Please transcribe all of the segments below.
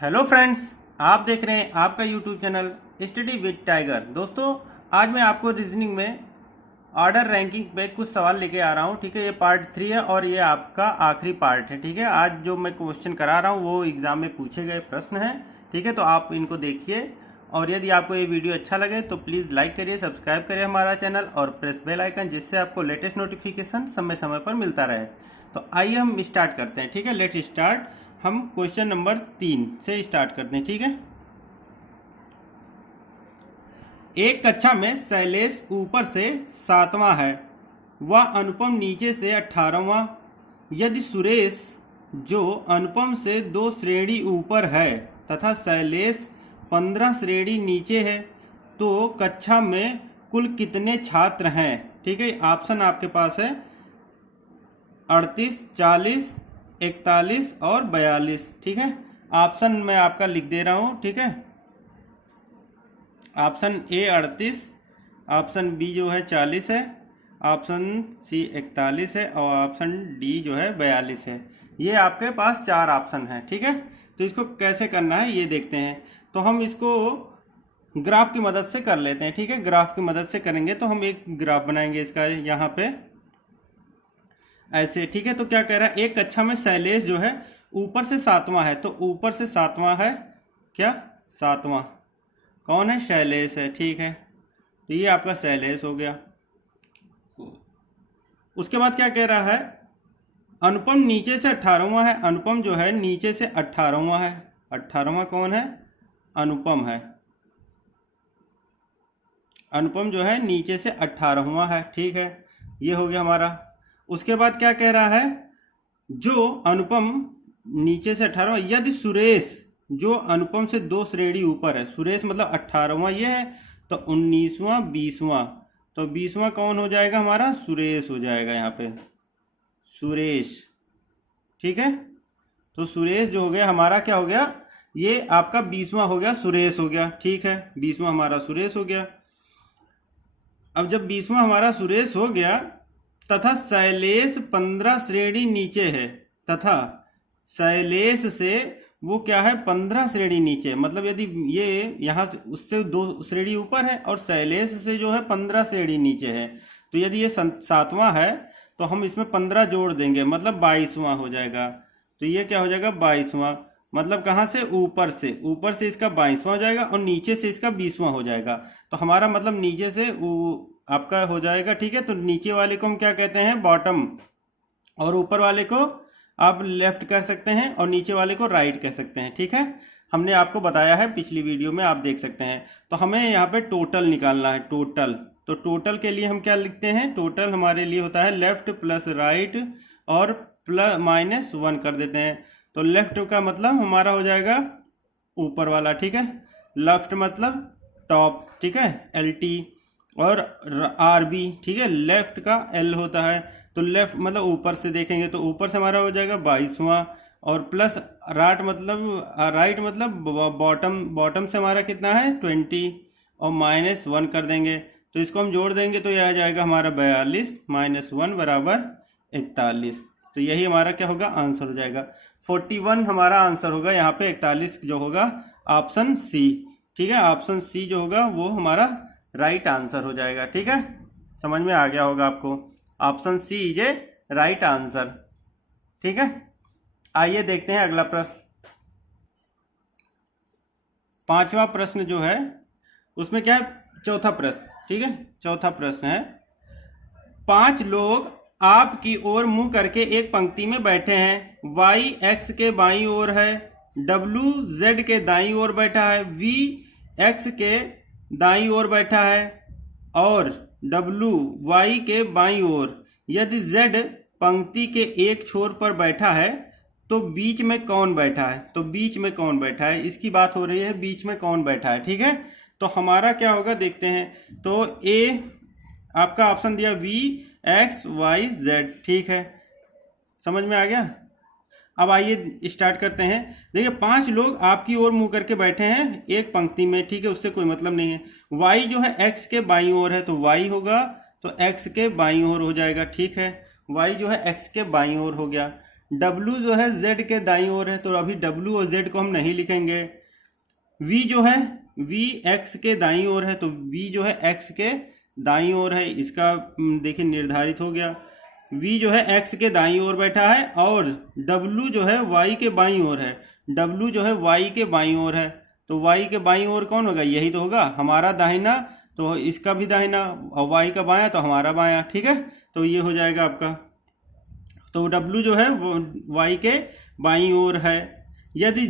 Hello friends, आप देख रहे हैं आपका YouTube channel study with tiger. दोस्तों, आज मैं आपको रीजनिंग में ऑर्डर रैंकिंग पे कुछ सवाल लेके आ रहा हूँ। ठीक है, ये पार्ट 3 है और ये आपका आखिरी पार्ट है। ठीक है, आज जो मैं क्वेश्चन करा रहा हूँ वो एग्जाम में पूछे गए प्रश्न हैं। ठीक है, तो आप इनको देखिए और यदि आपको ये वीडियो अच्छा लगे तो प्लीज़ लाइक करिए, सब्सक्राइब करिए हमारा चैनल और प्रेस बेल आइकन, जिससे आपको लेटेस्ट नोटिफिकेशन समय समय पर मिलता रहे। तो आइए हम स्टार्ट करते हैं। ठीक है, लेट्स स्टार्ट। हम क्वेश्चन नंबर 3 से स्टार्ट करते हैं। ठीक है, एक कक्षा में शैलेश ऊपर से 7वां है, वह अनुपम नीचे से 18वां। यदि सुरेश जो अनुपम से 2 श्रेणी ऊपर है तथा शैलेश 15 श्रेणी नीचे है, तो कक्षा में कुल कितने छात्र हैं? ठीक है, ऑप्शन आपके पास है 38, 40, 41 और 42। ठीक है, ऑप्शन मैं आपका लिख दे रहा हूं। ठीक है, ऑप्शन ए 38, ऑप्शन बी जो है 40 है, ऑप्शन सी 41 है और ऑप्शन डी जो है 42 है। ये आपके पास 4 ऑप्शन है। ठीक है, तो इसको कैसे करना है ये देखते हैं। तो हम इसको ग्राफ की मदद से कर लेते हैं। ठीक है, ग्राफ की मदद से करेंगे तो हम एक ग्राफ बनाएंगे इसका यहाँ पे ऐसे। ठीक है, तो क्या कह रहा है, एक कक्षा में शैलेश जो है ऊपर से 7वां है, तो ऊपर से 7वां है क्या? 7वां कौन है? शैलेश है। ठीक है, तो ये आपका शैलेश हो गया। उसके बाद क्या कह रहा है, अनुपम नीचे से 18वां है। अनुपम जो है नीचे से 18वां है। 18वां कौन है? अनुपम है। अनुपम जो है नीचे से 18वां है। ठीक है, ये हो गया हमारा। उसके बाद क्या कह रहा है, जो अनुपम नीचे से 18वां, यदि सुरेश जो अनुपम से 2 श्रेणी ऊपर है, सुरेश मतलब 18वां ये है, तो 19वां 20वां, तो 20वां कौन हो जाएगा हमारा? सुरेश हो जाएगा यहाँ पे, सुरेश। ठीक है, तो सुरेश जो हो गया हमारा क्या हो गया, ये आपका 20वां हो गया, सुरेश हो गया। ठीक है, 20वां हमारा सुरेश हो गया। अब जब 20वां हमारा सुरेश हो गया तथा शैलेश 15 श्रेणी नीचे है, तथा शैलेश से वो क्या है 15 श्रेणी नीचे, मतलब यदि ये यहाँ से उससे 2 श्रेणी ऊपर है और शैलेश से जो है 15 श्रेणी नीचे है, तो यदि ये 7वां है तो हम इसमें 15 जोड़ देंगे, मतलब 22वां हो जाएगा। तो ये क्या हो जाएगा? 22वां। मतलब कहाँ से? ऊपर से। ऊपर से इसका 22वां हो जाएगा और नीचे से इसका 20वां हो जाएगा। तो हमारा मतलब नीचे से आपका हो जाएगा। ठीक है, तो नीचे वाले को हम क्या कहते हैं? बॉटम, और ऊपर वाले को आप लेफ्ट कर सकते हैं और नीचे वाले को राइट कह सकते हैं। ठीक है, हमने आपको बताया है पिछली वीडियो में, आप देख सकते हैं। तो हमें यहाँ पे टोटल निकालना है, टोटल। तो टोटल के लिए हम क्या लिखते हैं? टोटल हमारे लिए होता है लेफ्ट प्लस राइट और प्लस -1 कर देते हैं। तो लेफ्ट का मतलब हमारा हो जाएगा ऊपर वाला। ठीक है, लेफ्ट मतलब टॉप। ठीक है, LT और RB। ठीक है, लेफ्ट का L होता है, तो लेफ्ट मतलब ऊपर से देखेंगे तो ऊपर से हमारा हो जाएगा 22वां, और प्लस राइट मतलब बॉटम, बॉटम से हमारा कितना है? 20, और -1 कर देंगे, तो इसको हम जोड़ देंगे तो यह आ जाएगा हमारा 42 -1 बराबर 41। तो यही हमारा क्या होगा? आंसर हो जाएगा 41 हमारा आंसर होगा यहाँ पे। 41 जो होगा ऑप्शन सी। ठीक है, ऑप्शन सी जो होगा वो हमारा राइट आंसर हो जाएगा। ठीक है, समझ में आ गया होगा आपको, option C is a right answer. ठीक है, आइए देखते हैं अगला प्रश्न। 5वां प्रश्न जो है उसमें क्या है? चौथा प्रश्न। ठीक है, चौथा प्रश्न है, 5 लोग आपकी ओर मुंह करके एक पंक्ति में बैठे हैं। Y X के बाईं ओर है, W Z के दाईं ओर बैठा है, V X के दाईं ओर बैठा है और W Y के बाईं ओर। यदि Z पंक्ति के एक छोर पर बैठा है तो बीच में कौन बैठा है? तो बीच में कौन बैठा है, इसकी बात हो रही है, बीच में कौन बैठा है। ठीक है, तो हमारा क्या होगा देखते हैं। तो A आपका ऑप्शन दिया V X Y Z। ठीक है, समझ में आ गया। अब आइए स्टार्ट करते हैं। देखिए, 5 लोग आपकी ओर मुंह करके बैठे हैं एक पंक्ति में। ठीक है, उससे कोई मतलब नहीं है। Y जो है X के बाईं ओर है, तो Y होगा, तो X के बाईं ओर हो जाएगा। ठीक है, Y जो है X के बाईं ओर हो गया। W जो है Z के दाईं ओर है, तो अभी W और Z को हम नहीं लिखेंगे। V जो है V X के दाईं ओर है, तो V जो है X के दाईं ओर है, इसका देखिए निर्धारित हो गया। V जो है X के दाईं ओर बैठा है और W जो है Y के बाईं ओर है, W जो है Y के बाईं ओर है, तो Y के बाईं ओर कौन होगा, यही तो होगा हमारा दाहिना, तो इसका भी दाहिना, और Y का बायां तो हमारा बायां, ठीक है। तो ये हो जाएगा आपका, तो W जो है वो Y के बाईं ओर है। यदि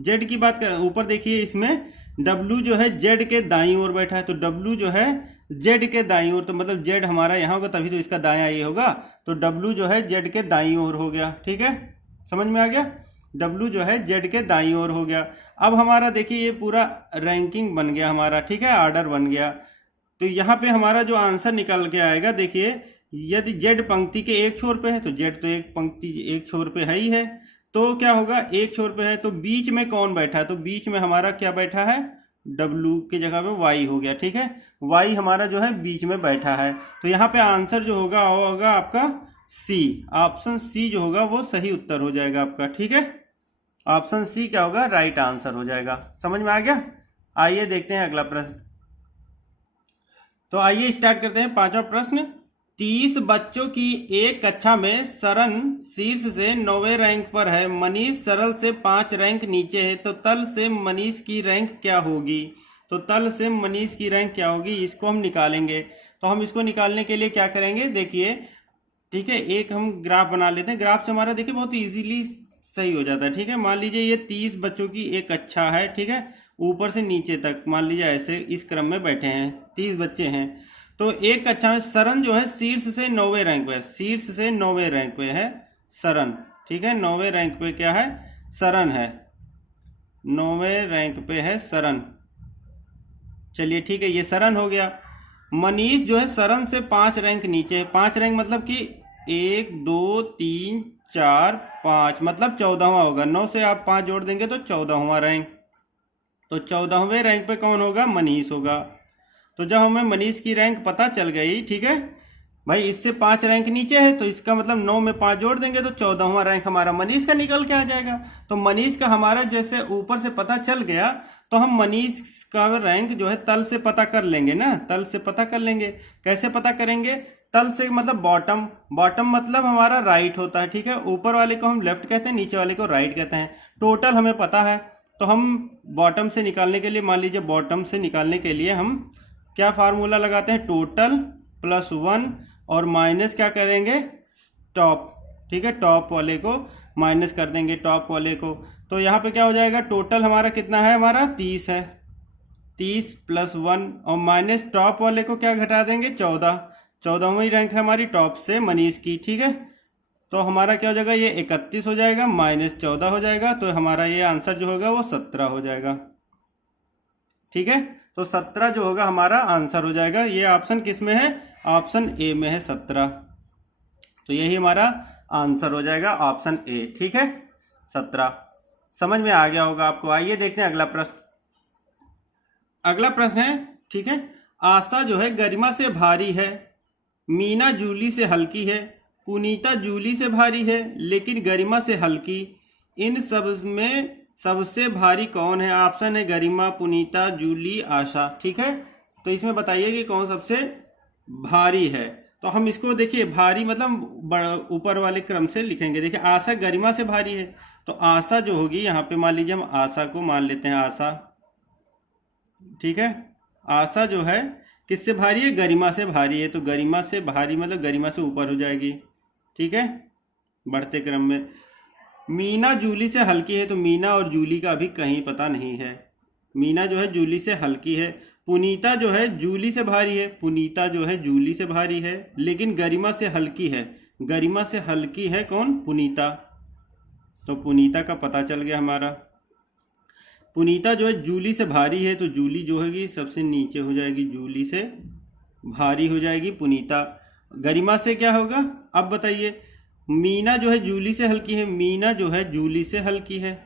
Z की बात करें, ऊपर देखिए इसमें W जो है Z के दाईं ओर बैठा है, तो W जो है Z के दाईं ओर, तो मतलब Z हमारा यहाँ होगा तभी तो इसका दायां ये होगा, तो W जो है Z के दाईं ओर हो गया, ठीक है, समझ में आ गया। W जो है Z के दाईं ओर हो गया। अब हमारा देखिए ये पूरा रैंकिंग बन गया हमारा, ठीक है, आर्डर बन गया। तो यहाँ पे हमारा जो आंसर निकल के आएगा, देखिए यदि Z पंक्ति के एक छोर पे है, तो Z तो एक पंक्ति एक छोर पे है ही है, तो क्या होगा, एक छोर पे है, तो बीच में कौन बैठा है, तो बीच में हमारा क्या बैठा है, W की जगह पे Y हो गया, ठीक है, Y हमारा जो है बीच में बैठा है। तो यहाँ पे आंसर जो होगा वो होगा आपका C, ऑप्शन C जो होगा वो सही उत्तर हो जाएगा आपका, ठीक है, ऑप्शन C क्या होगा, राइट आंसर हो जाएगा। समझ में आ गया। आइए देखते हैं अगला प्रश्न। तो आइए स्टार्ट करते हैं पांचवा प्रश्न। 30 बच्चों की एक कक्षा में सरन शीर्ष से 9वें रैंक पर है, मनीष सरल से 5 रैंक नीचे है, तो तल से मनीष की रैंक क्या होगी। तो तल से मनीष की रैंक क्या होगी, इसको हम निकालेंगे। तो हम इसको निकालने के लिए क्या करेंगे, देखिए, ठीक है, एक हम ग्राफ बना लेते हैं। ग्राफ से हमारा देखिए बहुत इजीली सही हो जाता है, ठीक है। मान लीजिए ये 30 बच्चों की एक कक्षा है, ठीक है, ऊपर से नीचे तक मान लीजिए ऐसे इस क्रम में बैठे हैं, 30 बच्चे हैं। तो एक कक्षा में सरन जो है शीर्ष से 9वें रैंक पे है, शीर्ष से 9वें रैंक पे है सरन, ठीक है, 9वें रैंक पे क्या है, सरन है, 9वें रैंक पे है सरन। चलिए ठीक है, ये सरन हो गया। मनीष जो है सरन से 5 रैंक नीचे है, 5 रैंक मतलब कि 1 2 3 4 5 मतलब 14वां होगा, 9 से आप 5 जोड़ देंगे तो 14वां रैंक, तो 14वें रैंक पे कौन होगा, मनीष होगा। तो जब हमें मनीष की रैंक पता चल गई, ठीक है भाई, इससे 5 रैंक नीचे है, तो इसका मतलब 9 में 5 जोड़ देंगे तो 14वां रैंक हमारा मनीष का निकल के आ जाएगा। तो मनीष का हमारा जैसे ऊपर से पता चल गया, तो हम मनीष का रैंक जो है तल से पता कर लेंगे ना, तल से पता कर लेंगे। कैसे पता करेंगे, तल से मतलब बॉटम, बॉटम मतलब हमारा राइट होता है, ठीक है, ऊपर वाले को हम लेफ्ट कहते हैं, नीचे वाले को राइट कहते हैं। टोटल हमें पता है, तो हम बॉटम से निकालने के लिए, मान लीजिए बॉटम से निकालने के लिए हम क्या फार्मूला लगाते हैं, टोटल प्लस 1 और माइनस क्या करेंगे, टॉप, ठीक है, टॉप वाले को माइनस कर देंगे, टॉप वाले को। तो यहाँ पे क्या हो जाएगा, टोटल हमारा कितना है, हमारा 30 है, 30 प्लस 1 और माइनस टॉप वाले को क्या घटा देंगे, 14, 14वीं रैंक है हमारी टॉप से मनीष की, ठीक है। तो हमारा क्या हो जाएगा, ये 31 हो जाएगा, माइनस 14 हो जाएगा, तो हमारा ये आंसर जो होगा वो 17 हो जाएगा, ठीक है। तो 17 जो होगा हमारा आंसर हो जाएगा। ये ऑप्शन किस में है, ऑप्शन ए में है 17, तो यही हमारा आंसर हो जाएगा ऑप्शन ए, ठीक है, 17। समझ में आ गया होगा आपको। आइए देखते हैं अगला प्रश्न। अगला प्रश्न है, ठीक है, आशा जो है गरिमा से भारी है, मीना जूली से हल्की है, पुनीता जूली से भारी है लेकिन गरिमा से हल्की, इन सब में सबसे भारी कौन है। ऑप्शन है गरिमा, पुनीता, जूली, आशा, ठीक है। तो इसमें बताइए कि कौन सबसे भारी है। तो हम इसको देखिए, भारी मतलब ऊपर वाले क्रम से लिखेंगे। देखिए आशा गरिमा से भारी है, तो आशा जो होगी यहाँ पे मान लीजिए हम आशा को मान लेते हैं, आशा, ठीक है, आशा जो है किससे भारी है, गरिमा से भारी है, तो गरिमा से भारी मतलब गरिमा से ऊपर हो जाएगी, ठीक है, बढ़ते क्रम में। मीना जूली से हल्की है, तो मीना और जूली का अभी कहीं पता नहीं है, मीना जो है जूली से हल्की है। पुनीता जो है जूली से भारी है, पुनीता जो है जूली से भारी है लेकिन गरिमा से हल्की है, गरिमा से हल्की है कौन, पुनीता, तो पुनीता का पता चल गया हमारा। पुनीता जो है जूली से भारी है, तो जूली जो होगी सबसे नीचे हो जाएगी, जूली से भारी हो जाएगी पुनीता। गरिमा से क्या होगा, अब बताइए, मीना जो है जूली से हल्की है, मीना जो है जूली से हल्की है,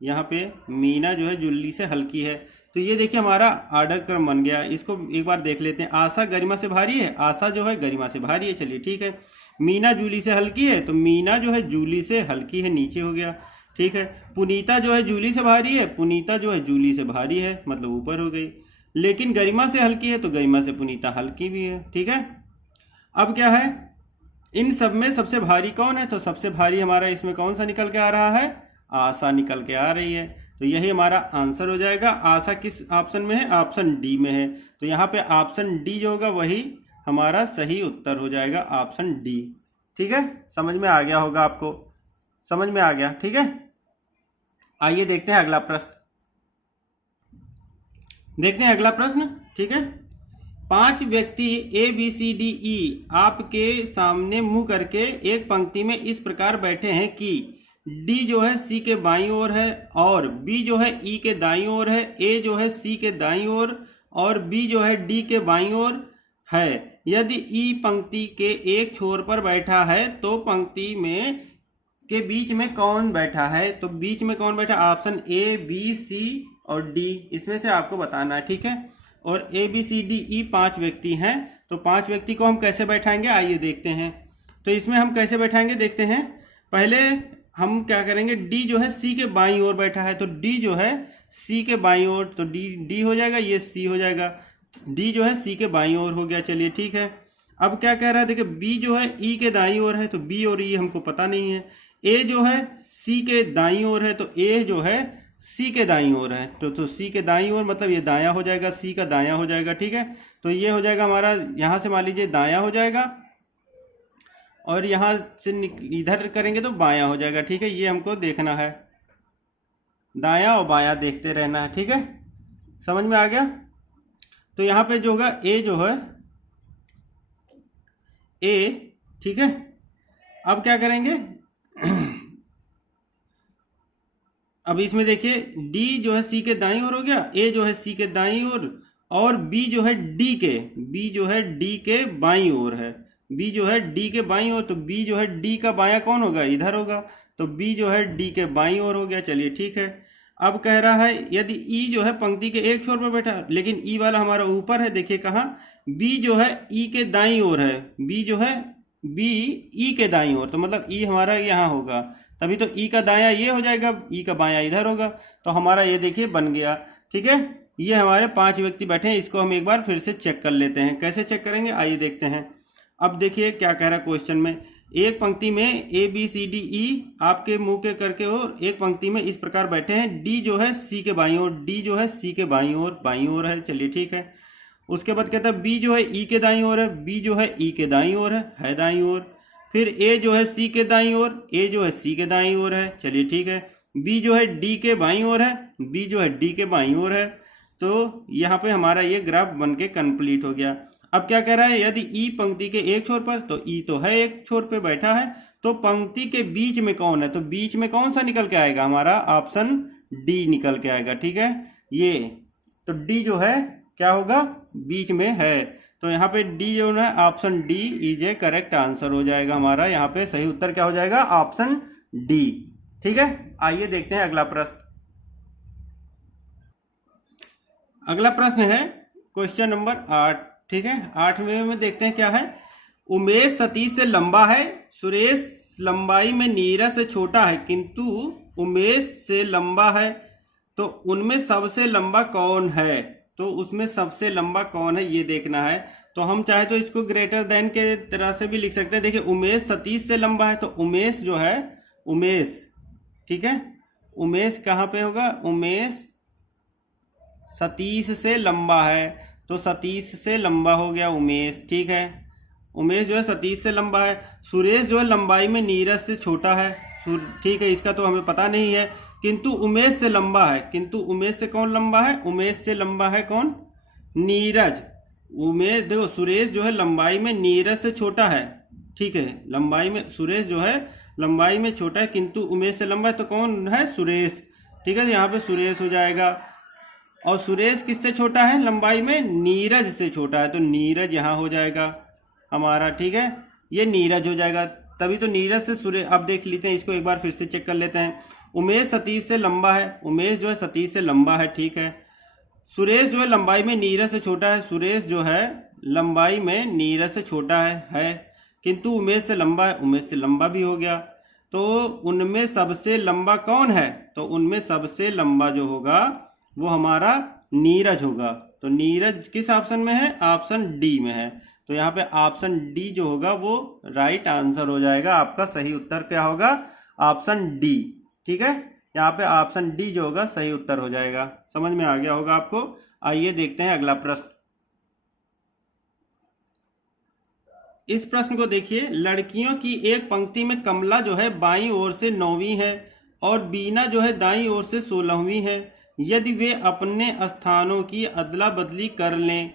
यहाँ पे मीना जो है जूली से हल्की है। तो ये देखिए हमारा आर्डर क्रम बन गया। इसको एक बार देख लेते हैं। आशा गरिमा से भारी है, आशा जो है गरिमा से भारी है, चलिए ठीक है। मीना जूली से हल्की है, तो मीना जो है जूली से हल्की है, नीचे हो गया। ठीक है, पुनीता जो है जूली से भारी है, पुनीता जो है जूली से भारी है, मतलब ऊपर हो गई। लेकिन गरिमा से हल्की है, तो गरिमा से पुनीता हल्की भी है। ठीक है, अब क्या है, इन सब में सबसे भारी कौन है, तो सबसे भारी हमारा इसमें कौन सा निकल के आ रहा है, आशा निकल के आ रही है। तो यही हमारा आंसर हो जाएगा। आशा किस ऑप्शन में है, ऑप्शन डी में है। तो यहाँ पे ऑप्शन डी जो होगा वही हमारा सही उत्तर हो जाएगा, ऑप्शन डी। ठीक है, समझ में आ गया होगा आपको, समझ में आ गया। ठीक है, आइए देखते हैं अगला प्रश्न, देखते हैं अगला प्रश्न। ठीक है, 5 व्यक्ति A B C D E आपके सामने मुंह करके एक पंक्ति में इस प्रकार बैठे हैं कि डी जो है सी के बाईं ओर है और बी जो है ई के दाईं ओर है, ए जो है सी के दाईं ओर और बी जो है डी के बाईं ओर है। यदि ई पंक्ति के एक छोर पर बैठा है तो पंक्ति में के बीच में कौन बैठा है, तो बीच में कौन बैठा, ऑप्शन ए बी सी और डी, इसमें से आपको बताना है। ठीक है, और A B C D E 5 व्यक्ति हैं, तो 5 व्यक्ति को हम कैसे बैठाएंगे, आइए देखते हैं। तो इसमें हम कैसे बैठाएंगे देखते हैं। पहले हम क्या करेंगे, डी जो है सी के बाईं ओर बैठा है, तो डी जो है सी के बाईं ओर, तो डी हो जाएगा, ये सी हो जाएगा। डी जो है सी के बाईं ओर हो गया, चलिए ठीक है। अब क्या कह रहा है, देखिए बी जो है ई के दाईं ओर है, तो बी और ई हमको पता नहीं है। ए जो है सी के दाईं ओर है, तो ए जो है सी के दाईं ओर है, तो सी के दाईं ओर मतलब ये दायां हो जाएगा, सी का दायां हो जाएगा। ठीक है, तो ये हो जाएगा हमारा, यहाँ से मान लीजिए दायां हो जाएगा और यहाँ से इधर करेंगे तो बायां हो जाएगा। ठीक है, ये हमको देखना है, दायां और बायां देखते रहना है। ठीक है, समझ में आ गया। तो यहाँ पे जो होगा ए जो है ए, ठीक है। अब क्या करेंगे, अब इसमें देखिए डी जो है सी के दाईं ओर हो गया, ए जो है सी के दाईं ओर और बी जो है डी के बाईं ओर है, बी जो है डी के बाईं ओर, तो बी जो है डी का बायां कौन होगा, इधर होगा, तो बी जो है डी के बाईं ओर हो गया। चलिए ठीक है, अब कह रहा है यदि ई जो है पंक्ति के एक छोर पर बैठा, लेकिन ई वाला हमारा ऊपर है, देखिए कहाँ, बी जो है ई के दाईं ओर है, बी जो है बी ई के दाईं ओर, तो मतलब ई हमारा यहाँ होगा, तभी तो ई का दायां ये हो जाएगा, ई का बायां इधर होगा, तो हमारा ये देखिए बन गया। ठीक है, ये हमारे 5 व्यक्ति बैठे हैं, इसको हम एक बार फिर से चेक कर लेते हैं। कैसे चेक करेंगे, आइए देखते हैं। अब देखिए क्या कह रहा है क्वेश्चन में, एक पंक्ति में A B C D E आपके मुंह के करके और एक पंक्ति में इस प्रकार बैठे हैं, डी जो है सी के बाईं ओर, डी जो है सी के बाईं ओर है। चलिए ठीक है, उसके बाद कहता है बी जो है ई के दाईं ओर है, बी जो है ई के दाईं ओर है दाईं ओर। फिर ए जो है सी के दाईं ओर, ए जो है सी के दाईं ओर है। चलिए ठीक है, बी जो है डी के बाईं ओर है, बी जो है डी के बाईं ओर है। तो यहाँ पे हमारा ये ग्राफ बन के कंप्लीट हो गया। अब क्या कह रहा है, यदि ई पंक्ति के एक छोर पर, तो ई तो है एक छोर पे बैठा है, तो पंक्ति के बीच में कौन है, तो बीच में कौन सा निकल के आएगा, हमारा ऑप्शन डी निकल के आएगा। ठीक है, ये तो डी जो है क्या होगा, बीच में है, तो यहाँ पे डी जो है option D is A correct answer हो जाएगा हमारा। यहाँ पे सही उत्तर क्या हो जाएगा, ऑप्शन डी। ठीक है, आइए देखते हैं अगला प्रश्न। अगला प्रश्न है क्वेश्चन नंबर 8। ठीक है, 8वें में देखते हैं क्या है, उमेश सतीश से लंबा है, सुरेश लंबाई में नीरज से छोटा है किंतु उमेश से लंबा है, तो उनमें सबसे लंबा कौन है, तो उसमें सबसे लंबा कौन है ये देखना है। तो हम चाहे तो इसको ग्रेटर देन के तरह से भी लिख सकते हैं। देखिए उमेश सतीश से लंबा है, तो उमेश जो है, उमेश, ठीक है, उमेश कहाँ पे होगा, उमेश सतीश से लंबा है, तो सतीश से लंबा हो गया उमेश। ठीक है, उमेश जो है सतीश से लंबा है। सुरेश जो है लंबाई में नीरज से छोटा है, ठीक है, इसका तो हमें पता नहीं है, किंतु उमेश से लंबा है, किंतु उमेश से कौन लंबा है, उमेश से लंबा है कौन, नीरज। उमेश देखो, सुरेश जो है लंबाई में नीरज से छोटा है, ठीक है, लंबाई में सुरेश जो है लंबाई में छोटा है किंतु उमेश से लंबा है, तो कौन है, सुरेश। ठीक है, यहाँ पे सुरेश हो जाएगा। और सुरेश किससे छोटा है लंबाई में, नीरज से छोटा है, तो नीरज यहाँ हो जाएगा हमारा। ठीक है, ये नीरज हो जाएगा, तभी तो नीरज से सुरेश। अब देख लेते हैं इसको एक बार फिर से चेक कर लेते हैं। उमेश सतीश से लंबा है, उमेश जो है सतीश से लंबा है, ठीक है। सुरेश जो है लंबाई में नीरज से छोटा है, सुरेश जो है लंबाई में नीरज से छोटा है, किंतु उमेश से लंबा है, उमेश से लंबा भी हो गया। तो उनमें सबसे लंबा कौन है? तो उनमें सबसे लंबा जो होगा वो हमारा नीरज होगा। तो नीरज किस ऑप्शन में है? ऑप्शन डी में है। तो यहाँ पे ऑप्शन डी जो होगा वो राइट आंसर हो जाएगा। आपका सही उत्तर क्या होगा? Option D. ठीक है, यहाँ पे ऑप्शन डी जो होगा सही उत्तर हो जाएगा। समझ में आ गया होगा आपको। आइए देखते हैं अगला प्रश्न। इस प्रश्न को देखिए, लड़कियों की एक पंक्ति में कमला जो है बाईं ओर से 9वीं है और बीना जो है दाईं ओर से 16वीं है। यदि वे अपने स्थानों की अदला बदली कर लें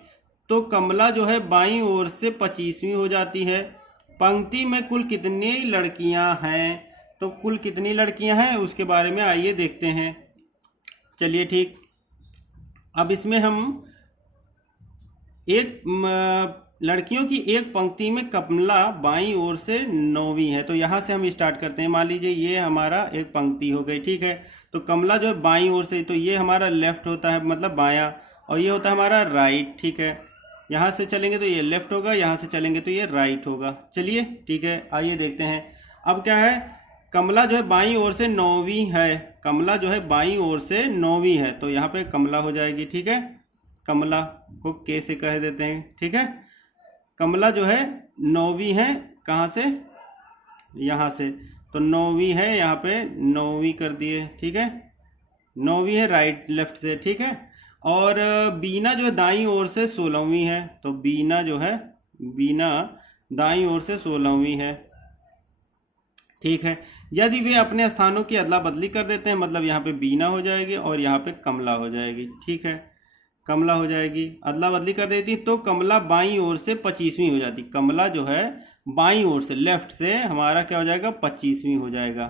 तो कमला जो है बाईं ओर से 25वीं हो जाती है। पंक्ति में कुल कितनी लड़कियां हैं? तो कुल कितनी लड़कियां हैं उसके बारे में आइए देखते हैं। चलिए ठीक, अब इसमें हम लड़कियों की एक पंक्ति में कमला बाईं ओर से 9वीं है। तो यहाँ से हम स्टार्ट करते हैं। मान लीजिए ये हमारा एक पंक्ति हो गई, ठीक है। तो कमला जो है बाईं ओर से, तो ये हमारा लेफ्ट होता है, मतलब बायां, और ये होता है हमारा राइट, ठीक है। यहाँ से चलेंगे तो ये लेफ्ट होगा, यहाँ से चलेंगे तो ये राइट होगा। चलिए ठीक है, आइए देखते हैं। अब क्या है, कमला जो है बाईं ओर से 9वीं है, कमला जो है बाईं ओर से 9वीं है, तो यहाँ पे कमला हो जाएगी, ठीक है। कमला को के से कह देते हैं, ठीक है। कमला जो है 9वीं है, कहाँ से? यहाँ से, तो 9वीं है, यहाँ पे 9वीं कर दिए, ठीक है। 9वीं है राइट लेफ्ट से, ठीक है। और बीना जो है दाईं ओर से 16वीं है, तो बीना जो है, बीना दाईं ओर से 16वीं है, ठीक है। यदि वे अपने स्थानों की अदला बदली कर देते हैं, मतलब यहाँ पे बीना हो जाएगी और यहाँ पे कमला हो जाएगी, ठीक है। कमला हो जाएगी, अदला बदली कर देती तो कमला बाईं ओर से 25वीं हो जाती। कमला जो है बाईं ओर से, लेफ्ट से हमारा क्या हो जाएगा? 25वीं हो जाएगा।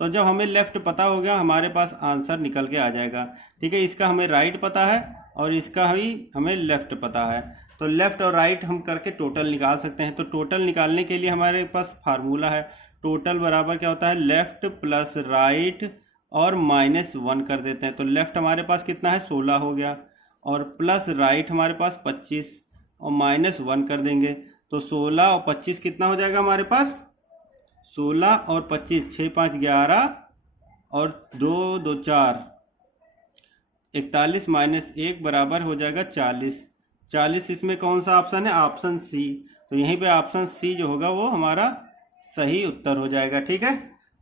तो जब हमें लेफ्ट पता हो गया, हमारे पास आंसर निकल के आ जाएगा, ठीक है। इसका हमें राइट पता है और इसका भी हमें लेफ्ट पता है। तो लेफ्ट और राइट हम करके टोटल निकाल सकते हैं। तो टोटल निकालने के लिए हमारे पास फार्मूला है, टोटल बराबर क्या होता है? लेफ्ट प्लस राइट और -1 कर देते हैं। तो लेफ्ट हमारे पास कितना है? 16 हो गया, और प्लस राइट हमारे पास 25 और -1 कर देंगे, तो 16 और 25 कितना हो जाएगा हमारे पास? 16 और 25, 6 5 11 और 2 2 4, 41 -1 बराबर हो जाएगा 40। 40 इसमें कौन सा ऑप्शन है? Option C. तो यहीं पे ऑप्शन सी जो होगा वो हमारा सही उत्तर हो जाएगा, ठीक है।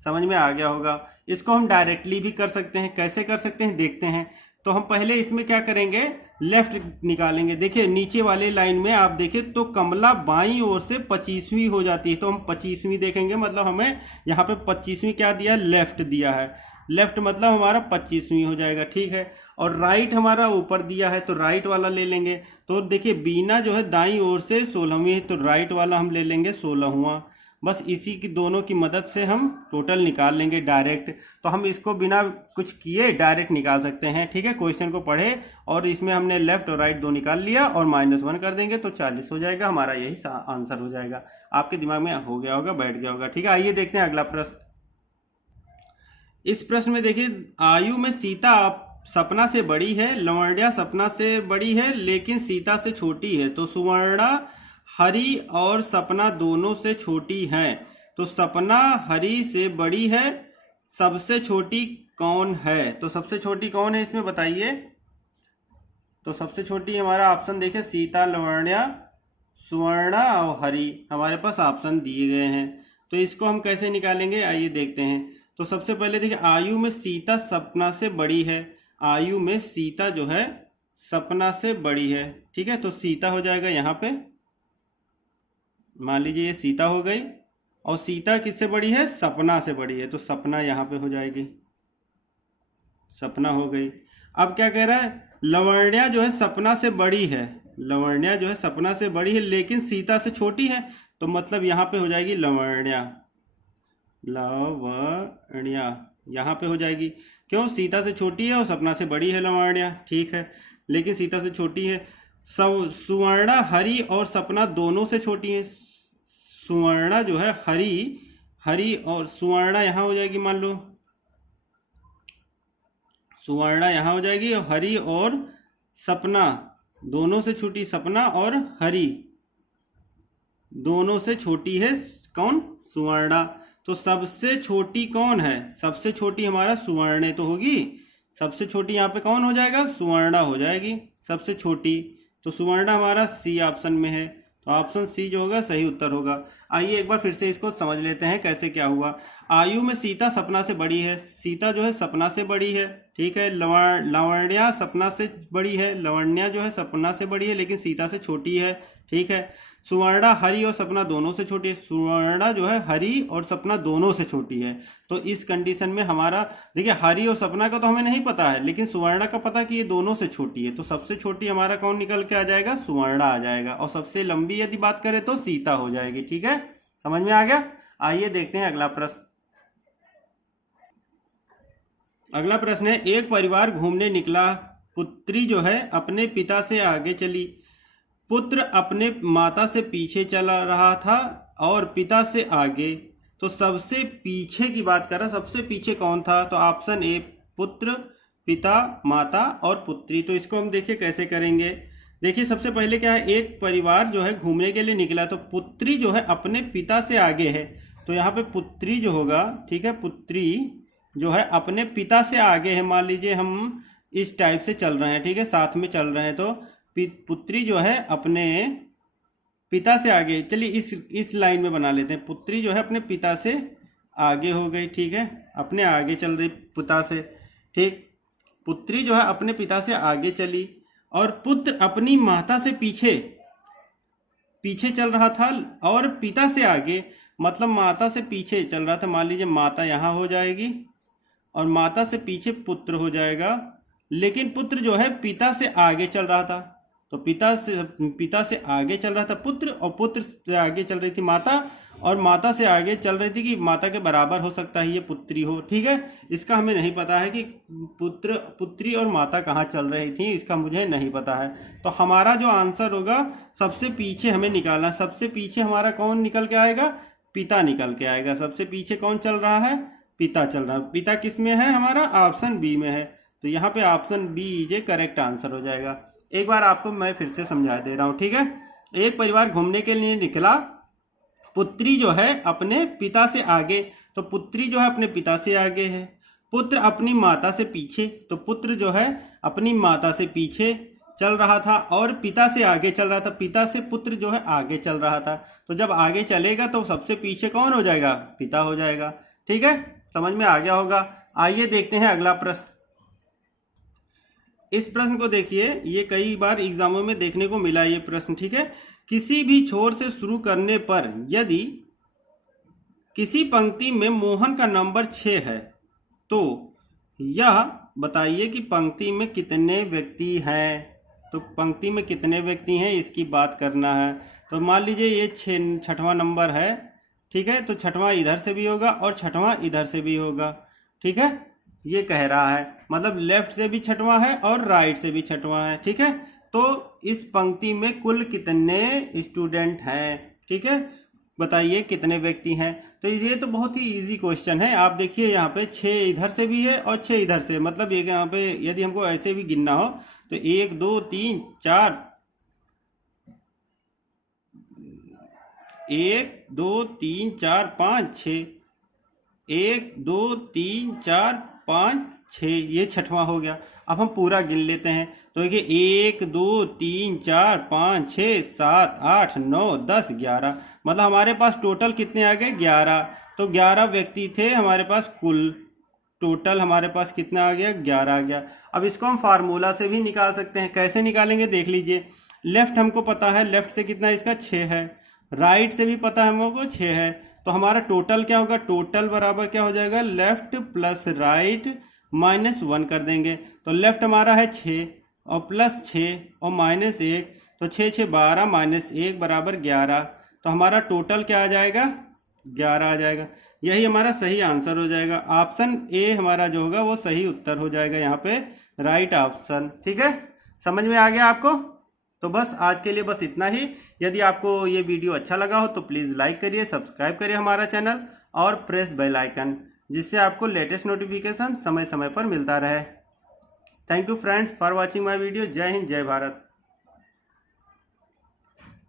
समझ में आ गया होगा। इसको हम डायरेक्टली भी कर सकते हैं। कैसे कर सकते हैं देखते हैं। तो हम पहले इसमें क्या करेंगे? लेफ्ट निकालेंगे। देखिए नीचे वाले लाइन में आप देखें तो कमला बाईं ओर से 25वीं हो जाती है, तो हम 25वीं देखेंगे, मतलब हमें यहाँ पे 25वीं क्या दिया है? लेफ्ट दिया है। लेफ्ट मतलब हमारा 25वीं हो जाएगा, ठीक है। और राइट हमारा ऊपर दिया है, तो राइट वाला ले लेंगे। तो देखिए बीना जो है दाईं ओर से 16वीं है, तो राइट वाला हम ले लेंगे 16वां। बस इसी की दोनों की मदद से हम टोटल निकाल लेंगे डायरेक्ट। तो हम इसको बिना कुछ किए डायरेक्ट निकाल सकते हैं, ठीक है। क्वेश्चन को पढ़े और इसमें हमने लेफ्ट और राइट दो निकाल लिया और -1 कर देंगे तो 40 हो जाएगा। हमारा यही आंसर हो जाएगा। आपके दिमाग में हो गया होगा, बैठ गया होगा, ठीक है। आइए देखते हैं अगला प्रश्न। इस प्रश्न में देखिए, आयु में सीता सपना से बड़ी है, लवण्या सपना से बड़ी है लेकिन सीता से छोटी है। तो सुवर्णा हरी और सपना दोनों से छोटी हैं। तो सपना हरी से बड़ी है, सबसे छोटी कौन है? तो सबसे छोटी कौन है इसमें बताइए। तो सबसे छोटी हमारा ऑप्शन देखिए, सीता, लवण्या, सुवर्णा और हरी हमारे पास ऑप्शन दिए गए हैं। तो इसको हम कैसे निकालेंगे आइए देखते हैं। तो सबसे पहले देखिए, आयु में सीता सपना से बड़ी है। आयु में सीता जो है सपना से बड़ी है, ठीक है। तो सीता हो जाएगा यहाँ पे, मान लीजिए ये सीता हो गई, और सीता किससे बड़ी है? सपना से बड़ी है, तो सपना यहाँ पे हो जाएगी, सपना हो गई। अब क्या कह रहा है? लवण्या जो है सपना से बड़ी है, लवण्या जो है सपना से बड़ी है लेकिन सीता से छोटी है, तो मतलब यहाँ पे हो जाएगी लवण्या, लवण्या यहाँ पे हो जाएगी। क्यों? सीता से छोटी है और सपना से बड़ी है लवण्या, ठीक है, लेकिन सीता से छोटी है। सुवर्णा हरी और सपना दोनों से छोटी है। सुवर्णा जो है हरी और सुवर्णा यहाँ हो जाएगी, मान लो सुवर्णा यहाँ हो जाएगी, और हरी और सपना दोनों से छोटी, सपना और हरी दोनों से छोटी है कौन? सुवर्णा। तो सबसे छोटी कौन है? सबसे छोटी हमारा सुवर्णे तो होगी। सबसे छोटी यहाँ पे कौन हो जाएगा? सुवर्णा हो जाएगी सबसे छोटी। तो सुवर्णा हमारा सी ऑप्शन में है, तो ऑप्शन सी जो होगा सही उत्तर होगा। आइए एक बार फिर से इसको समझ लेते हैं कैसे क्या हुआ। आयु में सीता सपना से बड़ी है, सीता जो है सपना से बड़ी है, ठीक है। लावण्या सपना से बड़ी है, लावण्या जो है सपना से बड़ी है लेकिन सीता से छोटी है, ठीक है। सुवर्णा हरि और सपना दोनों से छोटी है, सुवर्णा जो है हरि और सपना दोनों से छोटी है। तो इस कंडीशन में हमारा देखिए हरि और सपना का तो हमें नहीं पता है लेकिन सुवर्णा का पता कि ये दोनों से छोटी है, तो सबसे छोटी हमारा कौन निकल के आ जाएगा? सुवर्णा आ जाएगा। और सबसे लंबी यदि बात करें तो सीता हो जाएगी, ठीक है। समझ में आ गया? आइए देखते हैं अगला प्रश्न। अगला प्रश्न है, एक परिवार घूमने निकला, पुत्री जो है अपने पिता से आगे चली, पुत्र अपने माता से पीछे चला रहा था और पिता से आगे। तो सबसे पीछे की बात कर रहा, सबसे पीछे कौन था? तो ऑप्शन ए पुत्र, पिता, माता और पुत्री। तो इसको हम देखिए कैसे करेंगे। देखिए सबसे पहले क्या है, एक परिवार जो है घूमने के लिए निकला, तो पुत्री जो है अपने पिता से आगे है, तो यहाँ पे पुत्री जो होगा, ठीक है, पुत्री जो है अपने पिता से आगे है। मान लीजिए हम इस टाइप से चल रहे हैं, ठीक है, साथ में चल रहे हैं, तो पुत्री जो है अपने पिता से आगे, चलिए इस लाइन में बना लेते हैं। पुत्री जो है अपने पिता से आगे हो गई, ठीक है, अपने आगे चल रही पिता से, ठीक। पुत्री जो है अपने पिता से आगे चली और पुत्र अपनी माता से पीछे पीछे चल रहा था और पिता से आगे, मतलब माता से पीछे चल रहा था। मान लीजिए माता यहाँ हो जाएगी और माता से पीछे पुत्र हो जाएगा, लेकिन पुत्र जो है पिता से आगे चल रहा था, तो पिता से आगे चल रहा था पुत्र, और पुत्र से आगे चल रही थी माता, और माता से आगे चल रही थी कि माता के बराबर हो सकता है ये पुत्री हो, ठीक है। इसका हमें नहीं पता है कि पुत्री और माता कहाँ चल रही थी, इसका मुझे नहीं पता है। तो हमारा जो आंसर होगा सबसे पीछे हमें निकालना। सबसे पीछे हमारा कौन निकल के आएगा? पिता निकल के आएगा। सबसे पीछे कौन चल रहा है? पिता चल रहा है। पिता किस में है? हमारा ऑप्शन बी में है, तो यहाँ पे ऑप्शन बी ये करेक्ट आंसर हो जाएगा। एक बार आपको मैं फिर से समझा दे रहा हूँ, ठीक है। एक परिवार घूमने के लिए निकला, पुत्री जो है अपने पिता से आगे, तो पुत्री जो है अपने पिता से आगे है। पुत्र अपनी माता से पीछे, तो पुत्र जो है अपनी माता से पीछे चल रहा था और पिता से आगे चल रहा था। पिता से पुत्र जो है आगे चल रहा था, तो जब आगे चलेगा तो सबसे पीछे कौन हो जाएगा? पिता हो जाएगा, ठीक है। समझ में आ गया होगा। आइए देखते हैं अगला प्रश्न। इस प्रश्न को देखिए, ये कई बार एग्जामों में देखने को मिला ये प्रश्न, ठीक है। किसी भी छोर से शुरू करने पर यदि किसी पंक्ति में मोहन का नंबर 6 है तो यह बताइए कि पंक्ति में कितने व्यक्ति हैं। तो पंक्ति में कितने व्यक्ति हैं इसकी बात करना है। तो मान लीजिए ये 6वां नंबर है, ठीक है, तो 6वां इधर से भी होगा और 6वां इधर से भी होगा, ठीक है। ये कह रहा है मतलब लेफ्ट से भी 6वां है और राइट से भी 6वां है, ठीक है। तो इस पंक्ति में कुल कितने स्टूडेंट हैं, ठीक है, बताइए कितने व्यक्ति हैं। तो ये तो बहुत ही इजी क्वेश्चन है। आप देखिए यहाँ पे 6 इधर से भी है और 6 इधर से, मतलब ये यहाँ पे यदि हमको ऐसे भी गिनना हो तो 1 2 3 4 1 2 3 4 5 6 1 2 3 4 5 6, ये 6वां हो गया। अब हम पूरा गिन लेते हैं, तो देखिए 1 2 3 4 5 6 7 8 9 10 11, मतलब हमारे पास टोटल कितने आ गए? 11। तो 11 व्यक्ति थे हमारे पास कुल, टोटल हमारे पास कितना आ गया? 11 आ गया। अब इसको हम फार्मूला से भी निकाल सकते हैं। कैसे निकालेंगे देख लीजिए। लेफ्ट हमको पता है, लेफ्ट से कितना इसका 6 है, राइट से भी पता है हमको 6 है, तो हमारा टोटल क्या होगा? टोटल बराबर क्या हो जाएगा? लेफ्ट प्लस राइट -1 कर देंगे। तो लेफ्ट हमारा है 6 और प्लस 6 और -1, तो 6 6 12 -1 बराबर 11। तो हमारा टोटल क्या आ जाएगा? 11 आ जाएगा। यही हमारा सही आंसर हो जाएगा। ऑप्शन ए हमारा जो होगा वो सही उत्तर हो जाएगा यहाँ पे, राइट ऑप्शन, ठीक है। समझ में आ गया आपको? तो बस आज के लिए बस इतना ही। यदि आपको ये वीडियो अच्छा लगा हो तो प्लीज़ लाइक करिए, सब्सक्राइब करिए हमारा चैनल और प्रेस बेल आइकन, जिससे आपको लेटेस्ट नोटिफिकेशन समय समय पर मिलता रहे। Thank you friends for watching my video. जय हिंद, जय भारत।